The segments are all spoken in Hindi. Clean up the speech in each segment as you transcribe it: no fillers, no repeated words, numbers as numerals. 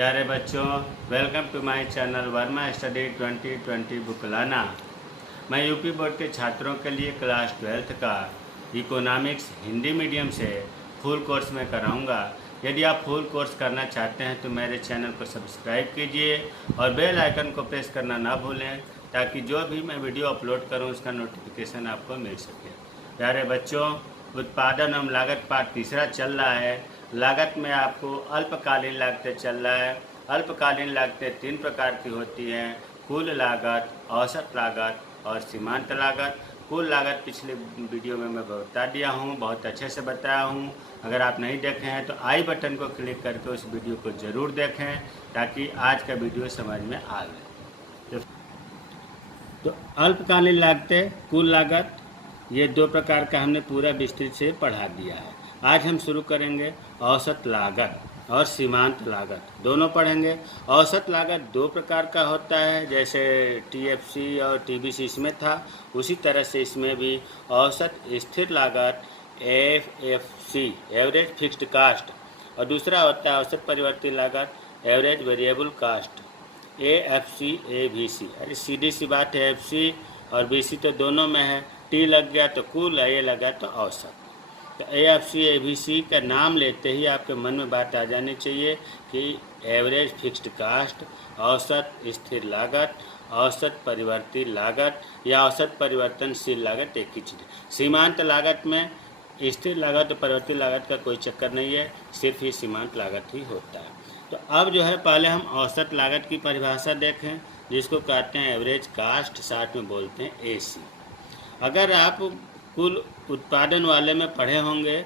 प्यारे बच्चों, welcome to my channel Verma study 2020 बुकलाना। मैं यूपी बोर्ड के छात्रों के लिए क्लास 12th का इकोनॉमिक्स हिंदी मीडियम से फुल कोर्स में कराऊंगा। यदि आप फुल कोर्स करना चाहते हैं तो मेरे चैनल को सब्सक्राइब कीजिए और बेल आइकन को प्रेस करना ना भूलें, ताकि जो भी मैं वीडियो अपलोड करूं उसका नोटिफिकेशन आपको मिल सके। प्यारे बच्चों, उत्पादन एवं लागत पाठ तीसरा चल रहा है। लागत में आपको अल्पकालीन लागतें चल रहा है। अल्पकालीन लागतें 3 प्रकार की होती हैं: कुल लागत, औसत लागत और सीमांत लागत। कुल लागत पिछले वीडियो में मैं बता दिया हूँ, बहुत अच्छे से बताया हूँ। अगर आप नहीं देखे हैं तो आई बटन को क्लिक करके उस वीडियो को ज़रूर देखें, ताकि आज का वीडियो समझ में आ जाए। तो अल्पकालीन लागतें, कुल लागत, ये 2 प्रकार का हमने पूरा विस्तृत से पढ़ा दिया है। आज हम शुरू करेंगे औसत लागत और सीमांत लागत, दोनों पढ़ेंगे। औसत लागत 2 प्रकार का होता है, जैसे टीएफसी और टीबीसी इसमें था, उसी तरह से इसमें भी औसत स्थिर लागत एफएफसी, एवरेज फिक्स्ड कास्ट, और दूसरा होता है औसत परिवर्ती लागत average variable cost, AFC ABC. अरे सीधी सी बात है, एफसी और बीसी तो दोनों में है। टी लग गया तो कुल, ए लगा तो औसत। तो एएफसी एबीसी का नाम लेते ही आपके मन में बात आ जानी चाहिए कि एवरेज फिक्स्ड कास्ट, औसत स्थिर लागत, औसत परिवर्ती लागत या औसत परिवर्तनशील लागत एक ही चीज़ है। सीमांत लागत में स्थिर लागत और परिवर्ती लागत का कोई चक्कर नहीं है, सिर्फ ही सीमांत लागत ही होता है। तो अब जो है, पहले हम औसत लागत की परिभाषा देखें, जिसको कहते हैं एवरेज कास्ट, शार्ट में बोलते हैं एसी। अगर आप कुल उत्पादन वाले में पढ़े होंगे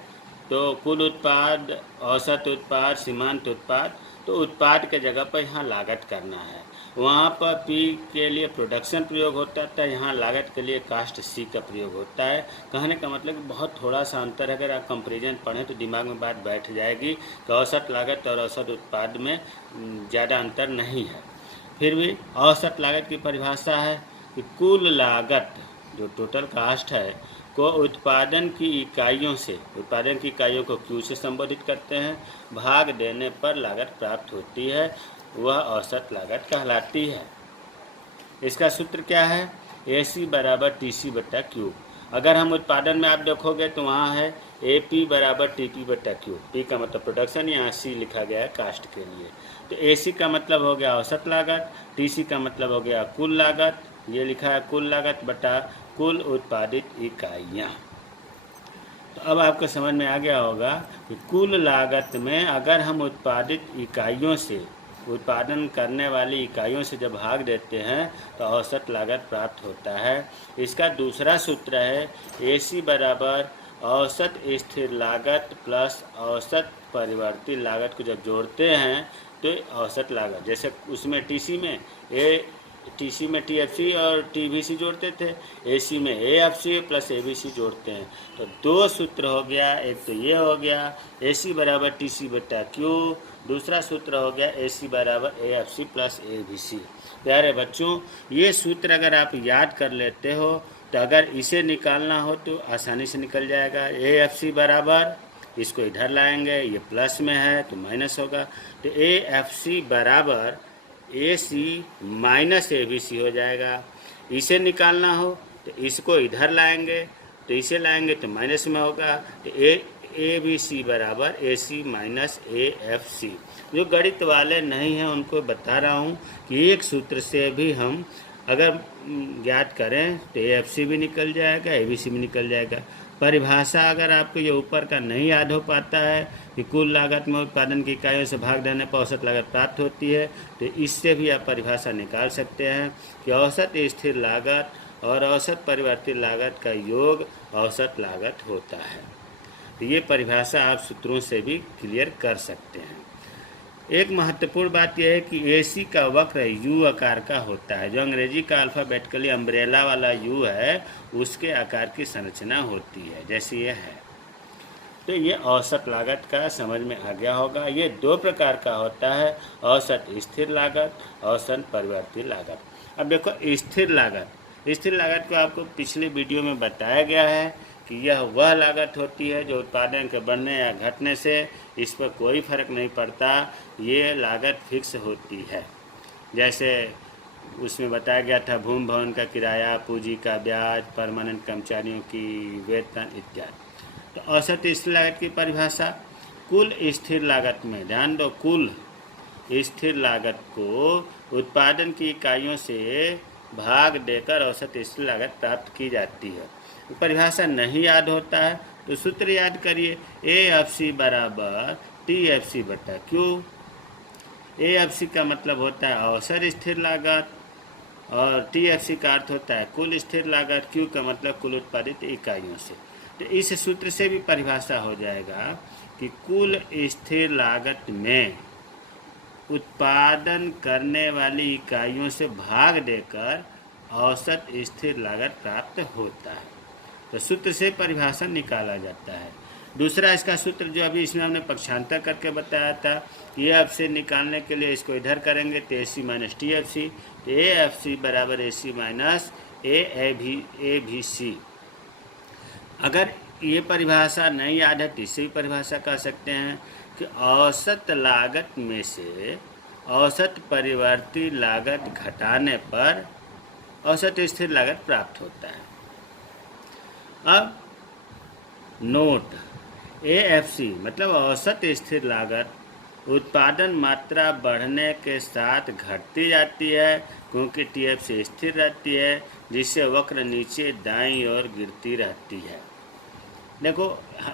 तो कुल उत्पाद, औसत उत्पाद, सीमांत उत्पाद, तो उत्पाद के जगह पर यहाँ लागत करना है। वहाँ पर पी के लिए प्रोडक्शन प्रयोग होता था, यहाँ लागत के लिए कास्ट सी का प्रयोग होता है। कहने का मतलब बहुत थोड़ा सा अंतर है। अगर आप कंपेरिजन पढ़ें तो दिमाग में बात बैठ जाएगी कि औसत लागत और औसत उत्पाद में ज़्यादा अंतर नहीं है। फिर भी औसत लागत की परिभाषा है कि कुल लागत, जो टोटल कास्ट है, को उत्पादन की इकाइयों से, उत्पादन की इकाइयों को क्यू से संबोधित करते हैं, भाग देने पर लागत प्राप्त होती है, वह औसत लागत कहलाती है। इसका सूत्र क्या है? AC बराबर TC बटा क्यू। अगर हम उत्पादन में आप देखोगे तो वहाँ है AP बराबर TP बटा क्यू। P का मतलब प्रोडक्शन, यहाँ C लिखा गया है कास्ट के लिए। तो AC का मतलब हो गया औसत लागत, TC का मतलब हो गया कुल लागत, ये लिखा है कुल लागत बटा कुल उत्पादित इकाइयाँ। तो अब आपको समझ में आ गया होगा कि कुल लागत में अगर हम उत्पादित इकाइयों से, उत्पादन करने वाली इकाइयों से जब भाग देते हैं तो औसत लागत प्राप्त होता है। इसका दूसरा सूत्र है AC बराबर औसत स्थिर लागत प्लस औसत परिवर्ती लागत को जब जोड़ते हैं तो औसत लागत, जैसे उसमें TC में TFC और TBC जोड़ते थे, AC में AFC प्लस ABC जोड़ते हैं। तो 2 सूत्र हो गया, एक तो ये हो गया AC बराबर TC बटा क्यू, दूसरा सूत्र हो गया AC बराबर AFC प्लस ABC। प्यारे बच्चों, ये सूत्र अगर आप याद कर लेते हो तो अगर इसे निकालना हो तो आसानी से निकल जाएगा। AFC बराबर, इसको इधर लाएंगे, ये प्लस में है तो माइनस होगा, तो AFC बराबर AC माइनस ABC हो जाएगा। इसे निकालना हो तो इसको इधर लाएंगे, तो इसे लाएंगे तो माइनस में होगा, तो ABC बराबर AC माइनस AFC। जो गणित वाले नहीं हैं उनको बता रहा हूँ कि एक सूत्र से भी हम अगर याद करें तो AFC भी निकल जाएगा, ABC भी निकल जाएगा। परिभाषा अगर आपको ये ऊपर का नहीं याद हो पाता है कि कुल लागत में उत्पादन की इकाइयों से भाग देने पर औसत लागत प्राप्त होती है, तो इससे भी आप परिभाषा निकाल सकते हैं कि औसत स्थिर लागत और औसत परिवर्ती लागत का योग औसत लागत होता है। तो ये परिभाषा आप सूत्रों से भी क्लियर कर सकते हैं। एक महत्वपूर्ण बात यह है कि AC का वक्र U आकार का होता है। जो अंग्रेजी का अल्फ़ाबेटिकली अम्ब्रेला वाला U है, उसके आकार की संरचना होती है, जैसे ये है। तो ये औसत लागत का समझ में आ गया होगा। ये 2 प्रकार का होता है, औसत स्थिर लागत, औसत परिवर्ती लागत। अब देखो स्थिर लागत, स्थिर लागत को आपको पिछले वीडियो में बताया गया है कि यह वह लागत होती है जो उत्पादन के बढ़ने या घटने से इस पर कोई फर्क नहीं पड़ता, ये लागत फिक्स होती है। जैसे उसमें बताया गया था भूमि भवन का किराया, पूंजी का ब्याज, परमानेंट कर्मचारियों की वेतन इत्यादि। तो औसत स्थिर लागत की परिभाषा, कुल स्थिर लागत में ध्यान दो, कुल स्थिर लागत को उत्पादन की इकाइयों से भाग देकर औसत स्थिर लागत प्राप्त की जाती है। परिभाषा नहीं याद होता है तो सूत्र याद करिए, AFC बराबर TFC बटा Q। AFC का मतलब होता है औसत स्थिर लागत और TFC का अर्थ होता है कुल स्थिर लागत, Q का मतलब कुल उत्पादित इकाइयों से। तो इस सूत्र से भी परिभाषा हो जाएगा कि कुल स्थिर लागत में उत्पादन करने वाली इकाइयों से भाग देकर औसत स्थिर लागत प्राप्त होता है। तो सूत्र से परिभाषा निकाला जाता है। दूसरा इसका सूत्र जो अभी इसमें हमने पक्षांतर करके बताया था, ये अब से निकालने के लिए इसको इधर करेंगे तो AC माइनस TFC, तो AFC बराबर AC माइनस ABC। अगर ये परिभाषा नहीं याद है तो इससे भी परिभाषा कर सकते हैं कि औसत लागत में से औसत परिवर्ती लागत घटाने पर औसत स्थिर लागत प्राप्त होता है। अब नोट, AFC मतलब औसत स्थिर लागत उत्पादन मात्रा बढ़ने के साथ घटती जाती है क्योंकि TFC स्थिर रहती है, जिससे वक्र नीचे दाईं ओर गिरती रहती है। देखो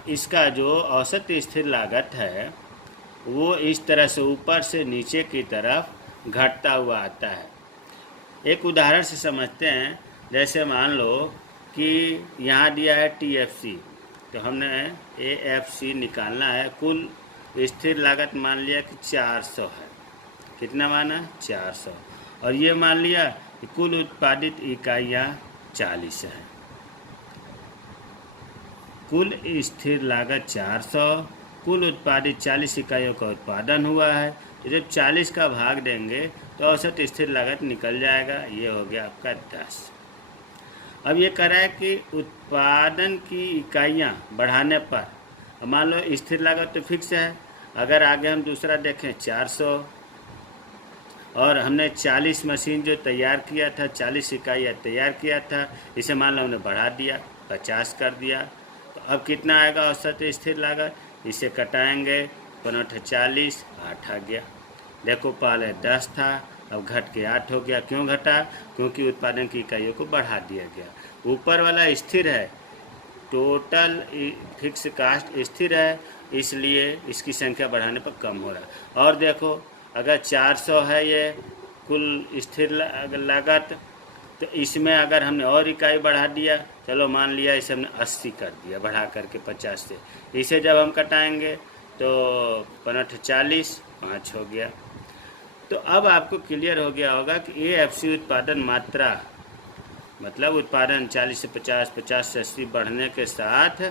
इसका जो औसत स्थिर लागत है वो इस तरह से ऊपर से नीचे की तरफ घटता हुआ आता है। एक उदाहरण से समझते हैं। जैसे मान लो कि यहाँ दिया है TFC, तो हमने AFC निकालना है। कुल स्थिर लागत मान लिया कि 400 है। कितना माना? 400। और ये मान लिया कि कुल उत्पादित इकाइयाँ 40 है। कुल स्थिर लागत 400, कुल उत्पादित 40 इकाइयों का उत्पादन हुआ है। तो जब 40 का भाग देंगे तो औसत स्थिर लागत निकल जाएगा। ये हो गया आपका 10। अब ये कह रहा है कि उत्पादन की इकाइयाँ बढ़ाने पर, मान लो स्थिर लागत तो फिक्स है। अगर आगे हम दूसरा देखें 400 और हमने 40 मशीन जो तैयार किया था, 40 इकाइयाँ तैयार किया था, इसे मान लो हमने बढ़ा दिया, 50 कर दिया। तो अब कितना आएगा औसत स्थिर लागत? इसे कटाएंगे, 5 40, 8 आ गया। देखो पहले 10 था, अब घट के 8 हो गया। क्यों घटा? क्योंकि उत्पादन की इकाइयों को बढ़ा दिया गया। ऊपर वाला स्थिर है, टोटल फिक्स कास्ट स्थिर है, इसलिए इसकी संख्या बढ़ाने पर कम हो रहा है। और देखो अगर 400 है ये कुल स्थिर लागत, तो इसमें अगर हमने और इकाई बढ़ा दिया, चलो मान लिया इसे हमने 80 कर दिया बढ़ा करके 50 से, इसे जब हम कटाएंगे तो 5 40, 5 हो गया। तो अब आपको क्लियर हो गया होगा कि AFC उत्पादन मात्रा मतलब उत्पादन 40 से 50, 50 से 80 बढ़ने के साथ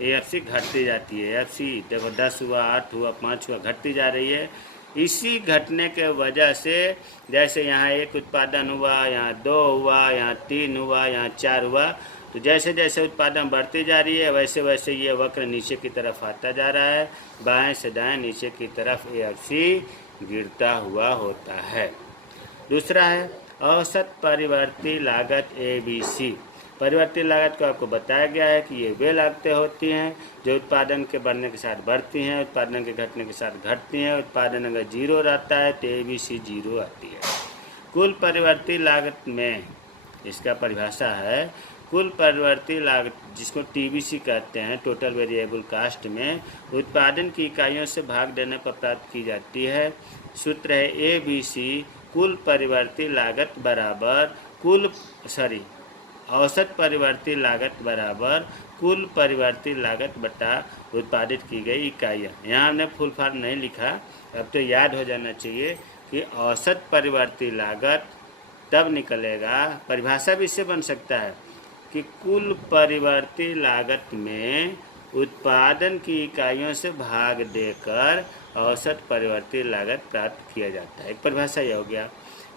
AFC घटती जाती है। AFC देखो 10 हुआ, 8 हुआ, 5 हुआ, घटती जा रही है। इसी घटने के वजह से जैसे यहाँ 1 उत्पादन हुआ, यहाँ 2 हुआ, यहाँ 3 हुआ, यहाँ 4 हुआ, तो जैसे जैसे उत्पादन बढ़ती जा रही है वैसे वैसे ये वक्र नीचे की तरफ आता जा रहा है। बाएं से दाएं नीचे की तरफ AFC गिरता हुआ होता है। दूसरा है औसत परिवर्ती लागत ABC। परिवर्ती लागत को आपको बताया गया है कि ये वे लागतें होती हैं जो उत्पादन के बढ़ने के साथ बढ़ती हैं, उत्पादन के घटने के साथ घटती हैं। उत्पादन अगर 0 रहता है तो ABC 0 आती है। कुल परिवर्ती लागत में इसका परिभाषा है कुल परिवर्ती लागत, जिसको TVC कहते हैं, टोटल वेरिएबल कास्ट में उत्पादन की इकाइयों से भाग देने पर प्राप्त की जाती है। सूत्र है ABC कुल परिवर्ती लागत बराबर औसत परिवर्ती लागत बराबर कुल परिवर्ती लागत बटा उत्पादित की गई इकाइयाँ। यहाँ हमने फुल फॉर्म नहीं लिखा, अब तो याद हो जाना चाहिए कि औसत परिवर्ती लागत तब निकलेगा। परिभाषा भी इससे बन सकता है कि कुल परिवर्ती लागत में उत्पादन की इकाइयों से भाग देकर औसत परिवर्ती लागत प्राप्त किया जाता है। एक परिभाषा यह हो गया।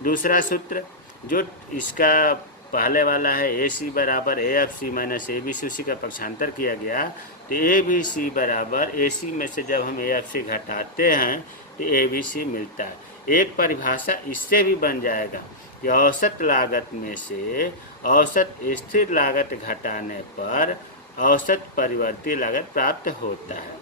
दूसरा सूत्र जो इसका पहले वाला है AC बराबर AFC माइनस ABC, उसी का पक्षांतर किया गया, तो ABC बराबर AC में से जब हम AFC घटाते हैं तो ABC मिलता है। एक परिभाषा इससे भी बन जाएगा कि औसत लागत में से औसत स्थिर लागत घटाने पर औसत परिवर्ती लागत प्राप्त होता है।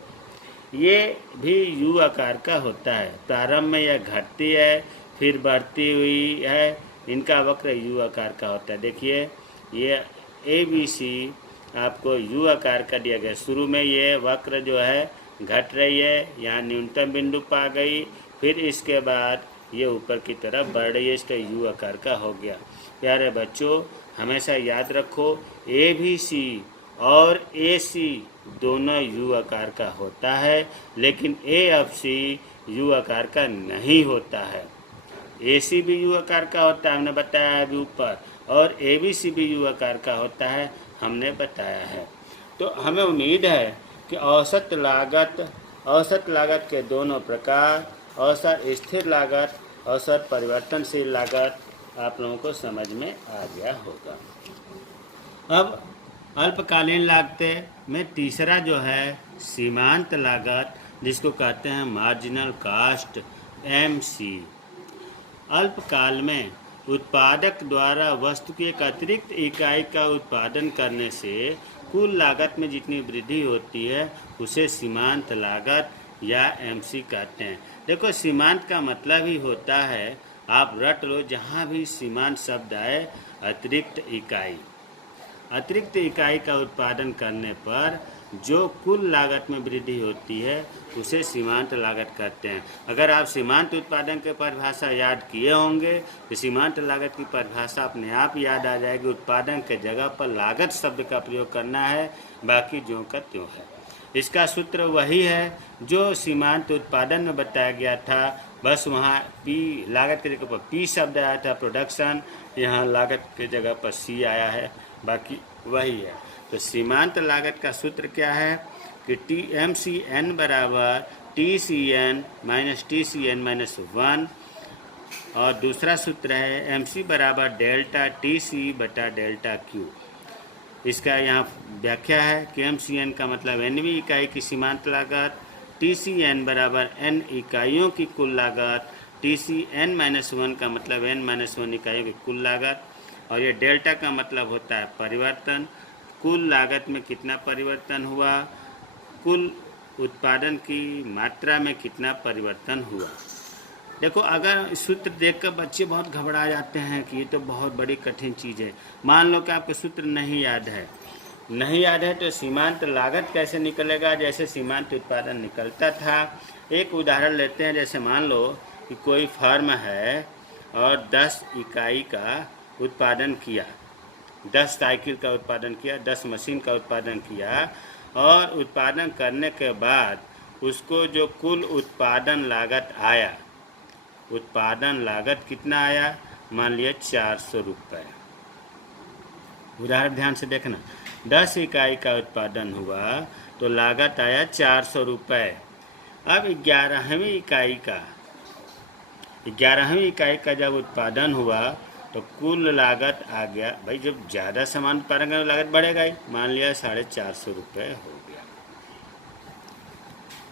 ये भी U आकार का होता है। प्रारंभ में यह घटती है, फिर बढ़ती हुई है, इनका वक्र U आकार का होता है। देखिए ये ABC आपको U आकार का दिया गया। शुरू में ये वक्र जो है घट रही है, यहाँ न्यूनतम बिंदु पा गई, फिर इसके बाद ये ऊपर की तरफ बढ़ रही है, इसका U आकार का हो गया। प्यारे बच्चों, हमेशा याद रखो ABC और AC दोनों U आकार का होता है, लेकिन AFC U आकार का नहीं होता है। AC भी U आकार का होता है, हमने बताया है अभी ऊपर, और ABC भी U आकार का होता है, हमने बताया है। तो हमें उम्मीद है कि औसत लागत के दोनों प्रकार, औसत स्थिर लागत, औसत परिवर्तनशील लागत, आप लोगों को समझ में आ गया होगा। अब अल्पकालीन लागतें में तीसरा जो है सीमांत लागत, जिसको कहते हैं मार्जिनल कॉस्ट MC। अल्पकाल में उत्पादक द्वारा वस्तु की एक अतिरिक्त इकाई का उत्पादन करने से कुल लागत में जितनी वृद्धि होती है उसे सीमांत लागत या MC कहते हैं। देखो, सीमांत का मतलब ही होता है, आप रट लो, जहाँ भी सीमांत शब्द आए, अतिरिक्त इकाई का उत्पादन करने पर जो कुल लागत में वृद्धि होती है उसे सीमांत लागत कहते हैं। अगर आप सीमांत उत्पादन की परिभाषा याद किए होंगे तो सीमांत लागत की परिभाषा अपने आप याद आ जाएगी। उत्पादन के जगह पर लागत शब्द का प्रयोग करना है, बाकी ज्यों का त्यों है। इसका सूत्र वही है जो सीमांत उत्पादन में बताया गया था, बस वहाँ P लागत के जगह पर P शब्द आया था प्रोडक्शन, यहाँ लागत के जगह पर C आया है, बाकी वही है। तो सीमांत लागत का सूत्र क्या है कि MCN बराबर TCN माइनस TCN माइनस 1, और दूसरा सूत्र है MC बराबर डेल्टा TC बटा डेल्टा Q। इसका यहाँ व्याख्या है कि MCN का मतलब nवीं इकाई की सीमांत लागत, TCN बराबर n इकाइयों की कुल लागत, TCN माइनस 1 का मतलब n माइनस 1 इकाइयों की कुल लागत, और ये डेल्टा का मतलब होता है परिवर्तन, कुल लागत में कितना परिवर्तन हुआ, कुल उत्पादन की मात्रा में कितना परिवर्तन हुआ। देखो, अगर सूत्र देखकर बच्चे बहुत घबरा जाते हैं कि ये तो बहुत बड़ी कठिन चीज़ है। मान लो कि आपको सूत्र नहीं याद है तो सीमांत लागत कैसे निकलेगा, जैसे सीमांत उत्पादन निकलता था। एक उदाहरण लेते हैं, जैसे मान लो कि कोई फर्म है और 10 इकाई का उत्पादन किया, 10 साइकिल का उत्पादन किया, 10 मशीन का उत्पादन किया, और उत्पादन करने के बाद उसको जो कुल उत्पादन लागत आया, उत्पादन लागत कितना आया, मान लिया 400 रुपये। उदाहरण ध्यान से देखना, 10 इकाई का उत्पादन हुआ तो लागत आया 400 रुपये। अब 11वीं इकाई का जब उत्पादन हुआ तो कुल लागत आ गया, भाई जब ज़्यादा सामान उत्पादन करें लागत बढ़ेगा ही, मान लिया 450 रुपये हो गया।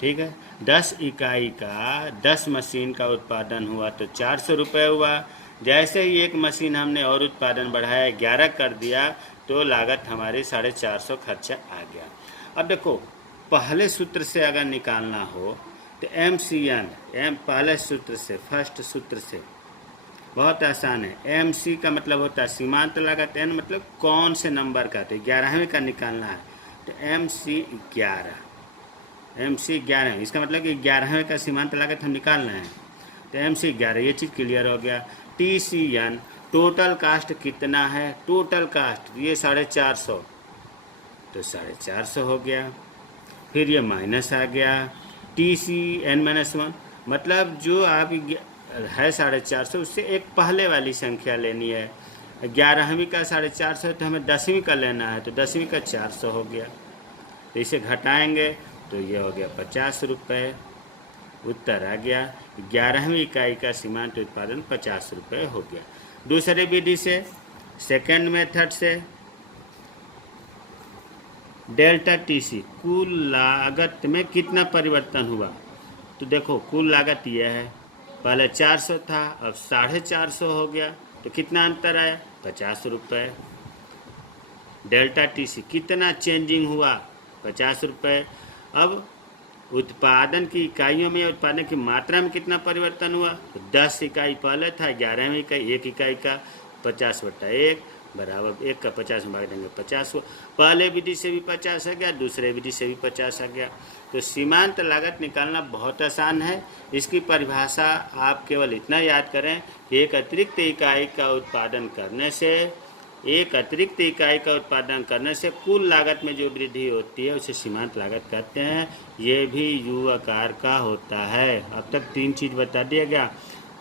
ठीक है, 10 इकाई का 10 मशीन का उत्पादन हुआ तो 400 रुपये हुआ। जैसे ही एक मशीन हमने और उत्पादन बढ़ाया, 11 कर दिया, तो लागत हमारी 450 खर्चा आ गया। अब देखो, पहले सूत्र से अगर निकालना हो तो MCN पहले सूत्र से, फर्स्ट सूत्र से बहुत आसान है। MC का मतलब होता है सीमांत लागत, N मतलब कौन से नंबर का, तो 11वें का निकालना है, तो MC 11, इसका मतलब कि 11वें का सीमांत लागत हम निकालना है, तो MC 11, ये चीज़ क्लियर हो गया। TCN टोटल कास्ट कितना है, टोटल कास्ट ये 450, तो 450 हो गया। फिर ये माइनस आ गया, TCN माइनस 1 मतलब जो आप है 450, उससे एक पहले वाली संख्या लेनी है। 11वीं का 450 तो हमें 10वीं का लेना है, तो 10वीं का 400 हो गया, तो इसे घटाएंगे तो ये हो गया 50 रुपये। उत्तर आ गया, 11वीं इकाई का सीमांत उत्पादन 50 रुपये हो गया। दूसरे विधि से सेकेंड मेथड से डेल्टा टीसी कुल लागत में कितना परिवर्तन हुआ। तो देखो कुल लागत यह है, पहले 400 था, अब 450 हो गया, तो कितना अंतर आया, 50 रुपये। डेल्टा टीसी कितना चेंजिंग हुआ, 50 रुपये। अब उत्पादन की इकाइयों में, उत्पादन की मात्रा में कितना परिवर्तन हुआ, तो 10 इकाई पहले था, 11वीं इकाई, 1 इकाई का 50/1 बराबर 1 का 50 में भाग देंगे 50 को। पहले विधि से भी 50 आ गया, दूसरे विधि से भी 50 आ गया। तो सीमांत लागत निकालना बहुत आसान है। इसकी परिभाषा आप केवल इतना याद करें कि एक अतिरिक्त इकाई का उत्पादन करने से कुल लागत में जो वृद्धि होती है उसे सीमांत लागत कहते हैं। ये भी यू आकार का होता है। अब तक 3 चीज़ बता दिया गया,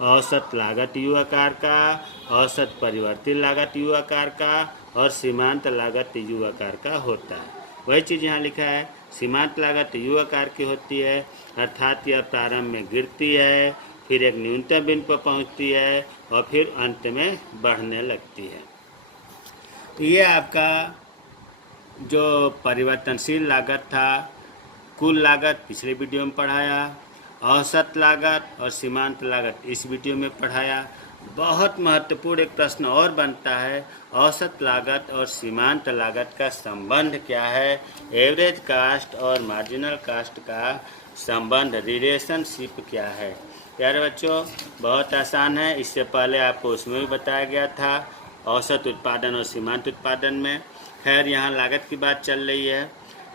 औसत लागत यू आकार का, औसत परिवर्तित लागत यू आकार का और सीमांत लागत यू आकार का होता है। वही चीज़ यहाँ लिखा है, सीमांत लागत यू आकार की होती है, अर्थात यह प्रारंभ में गिरती है, फिर एक न्यूनतम बिंदु पर पहुँचती है और फिर अंत में बढ़ने लगती है। तो ये आपका जो परिवर्तनशील लागत था, कुल लागत पिछले वीडियो में पढ़ाया, औसत लागत और सीमांत लागत इस वीडियो में पढ़ाया। बहुत महत्वपूर्ण एक प्रश्न और बनता है, औसत लागत और सीमांत लागत का संबंध क्या है, एवरेज कास्ट और मार्जिनल कास्ट का संबंध, रिलेशनशिप क्या है। प्यारे बच्चों बहुत आसान है, इससे पहले आपको उसमें भी बताया गया था, औसत उत्पादन और सीमांत उत्पादन में। खैर यहाँ लागत की बात चल रही है,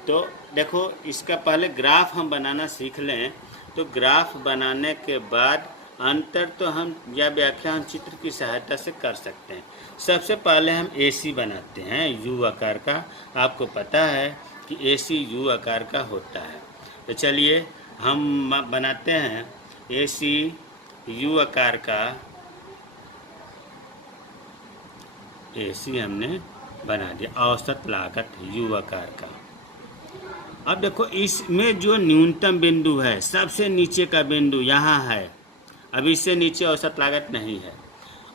तो देखो इसका पहले ग्राफ हम बनाना सीख लें। तो ग्राफ बनाने के बाद अंतर तो हम या व्याख्या हम चित्र की सहायता से कर सकते हैं। सबसे पहले हम AC बनाते हैं यू आकार का। आपको पता है कि AC यू आकार का होता है। तो चलिए हम बनाते हैं AC यू आकार का। AC हमने बना दिया, औसत लागत यू आकार का। अब देखो इसमें जो न्यूनतम बिंदु है, सबसे नीचे का बिंदु यहाँ है, अब इससे नीचे औसत लागत नहीं है।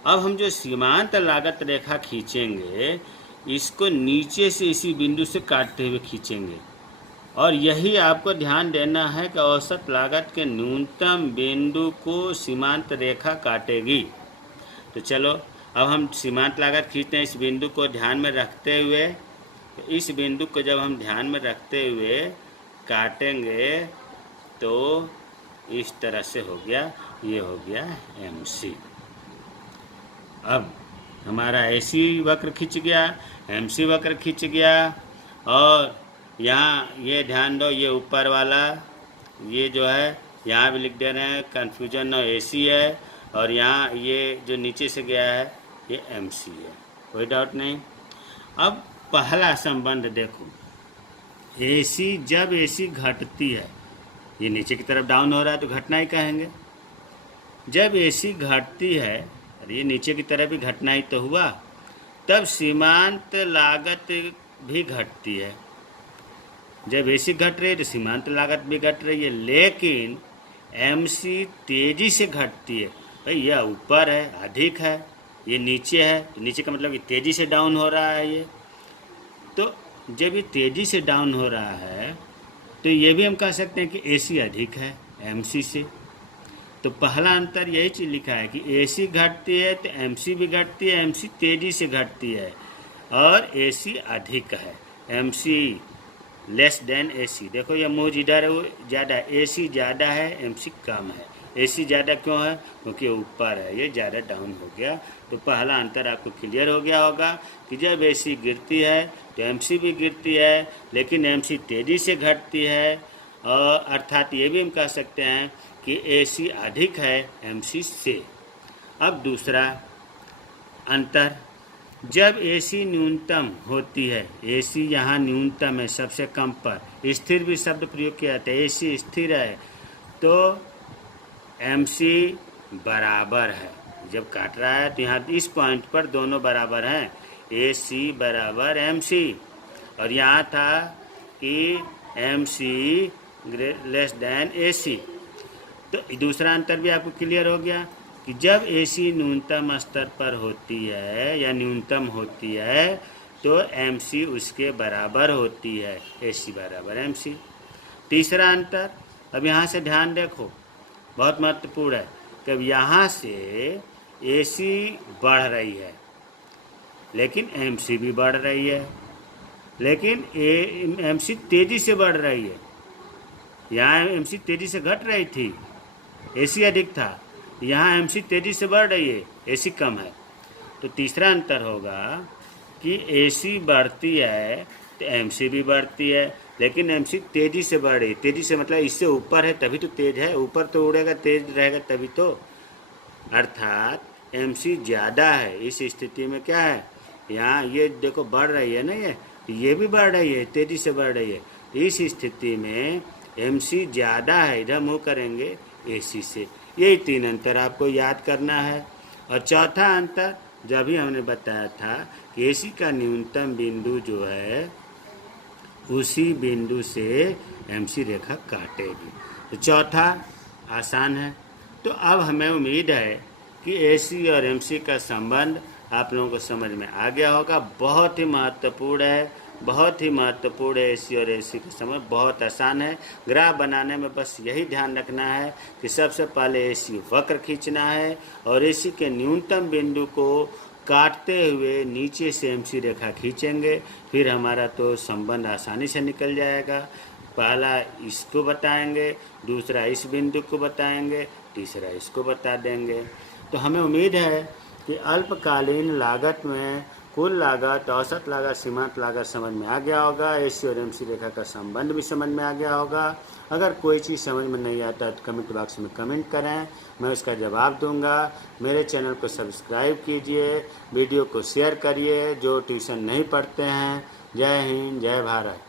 अब हम जो सीमांत लागत रेखा खींचेंगे, इसको नीचे से इसी बिंदु से काटते हुए खींचेंगे, और यही आपको ध्यान देना है कि औसत लागत के न्यूनतम बिंदु को सीमांत रेखा काटेगी। तो चलो अब हम सीमांत लागत खींचते हैं, इस बिंदु को ध्यान में रखते हुए। तो इस बिंदु को जब हम ध्यान में रखते हुए काटेंगे तो इस तरह से हो गया, ये हो गया MC। अब हमारा AC वक्र खींच गया, MC वक्र खींच गया, और यहाँ ये ध्यान दो, ये ऊपर वाला ये जो है यहाँ भी लिख दे रहे हैं, कन्फ्यूजन और AC है, और यहाँ ये जो नीचे से गया है ये MC है, कोई डाउट नहीं। अब पहला संबंध देखो, AC जब AC घटती है, ये नीचे की तरफ डाउन हो रहा है तो घटना ही कहेंगे। जब AC घटती है, और ये नीचे की तरफ भी घटना ही तो हुआ, तब सीमांत लागत भी घटती है। जब AC घट रही है तो सीमांत लागत भी घट रही है, लेकिन MC तेजी से घटती है। भाई यह ऊपर है, अधिक है, ये नीचे है, तो नीचे का मतलब कि तेजी से डाउन हो रहा है ये। तो जब ये तेजी से डाउन हो रहा है तो ये भी हम कह सकते हैं कि AC अधिक है MC से। तो पहला अंतर यही चीज़ लिखा है कि AC घटती है तो MC भी घटती है, MC तेजी से घटती है, और AC अधिक है, MC लेस देन AC। देखो ये मुँह जिधर है वो ज़्यादा है, AC ज़्यादा है, MC कम है। AC ज़्यादा क्यों है, क्योंकि ऊपर है, ये ज़्यादा डाउन हो गया। तो पहला अंतर आपको क्लियर हो गया होगा कि जब AC गिरती है तो MC भी गिरती है, लेकिन MC तेज़ी से घटती है, और अर्थात ये भी हम कह सकते हैं कि AC अधिक है MC से। अब दूसरा अंतर, जब AC न्यूनतम होती है, AC यहाँ न्यूनतम है, सबसे कम पर, स्थिर भी शब्द प्रयोग किया जाता है, AC स्थिर है, तो MC बराबर है। जब काट रहा है तो यहाँ इस पॉइंट पर दोनों बराबर हैं, AC बराबर MC, और यहाँ था कि MC लेस देन AC। तो दूसरा अंतर भी आपको क्लियर हो गया। कि जब एसी न्यूनतम स्तर पर होती है या न्यूनतम होती है तो एमसी उसके बराबर होती है, एसी बराबर एमसी। तीसरा अंतर, अब यहाँ से ध्यान देखो, बहुत महत्वपूर्ण है कि अब यहाँ से एसी बढ़ रही है लेकिन एमसी भी बढ़ रही है, लेकिन एमसी तेज़ी से बढ़ रही है। यहाँ एमसी तेज़ी से घट रही थी, एसी अधिक था, यहाँ एमसी तेज़ी से बढ़ रही है, एसी कम है। तो तीसरा अंतर होगा कि एसी बढ़ती है तो एमसी भी बढ़ती है, लेकिन एमसी तेज़ी से बढ़ रही है। तेज़ी से मतलब इससे ऊपर है तभी तो तेज़ है, ऊपर तो उड़ेगा तेज़ रहेगा तभी तो, अर्थात एमसी ज़्यादा है। इस स्थिति में क्या है, यहाँ ये देखो बढ़ रही है ना, ये भी बढ़ रही है, तेज़ी से बढ़ रही है। इस स्थिति में एमसी ज़्यादा है, इधर मुँह करेंगे एसी से। यही तीन अंतर आपको याद करना है। और चौथा अंतर जब भी हमने बताया था कि एसी का न्यूनतम बिंदु जो है उसी बिंदु से एमसी रेखा काटेगी। तो चौथा आसान है। तो अब हमें उम्मीद है कि एसी और एमसी का संबंध आप लोगों को समझ में आ गया होगा। बहुत ही महत्वपूर्ण है, बहुत ही महत्वपूर्ण है। एसी और एसी का संबंध बहुत आसान है। ग्राफ बनाने में बस यही ध्यान रखना है कि सबसे पहले एसी वक्र खींचना है और एसी के न्यूनतम बिंदु को काटते हुए नीचे से एमसी रेखा खींचेंगे, फिर हमारा तो संबंध आसानी से निकल जाएगा। पहला इसको बताएंगे, दूसरा इस बिंदु को बताएंगे, तीसरा इसको बता देंगे। तो हमें उम्मीद है कि अल्पकालीन लागत में कुल लागत, औसत लागत, सीमांत लागत समझ में आ गया होगा। एसी और एमसी रेखा का संबंध भी समझ में आ गया होगा। अगर कोई चीज़ समझ में नहीं आता तो कमेंट बॉक्स में कमेंट करें, मैं उसका जवाब दूंगा। मेरे चैनल को सब्सक्राइब कीजिए, वीडियो को शेयर करिए जो ट्यूशन नहीं पढ़ते हैं। जय हिंद, जय भारत।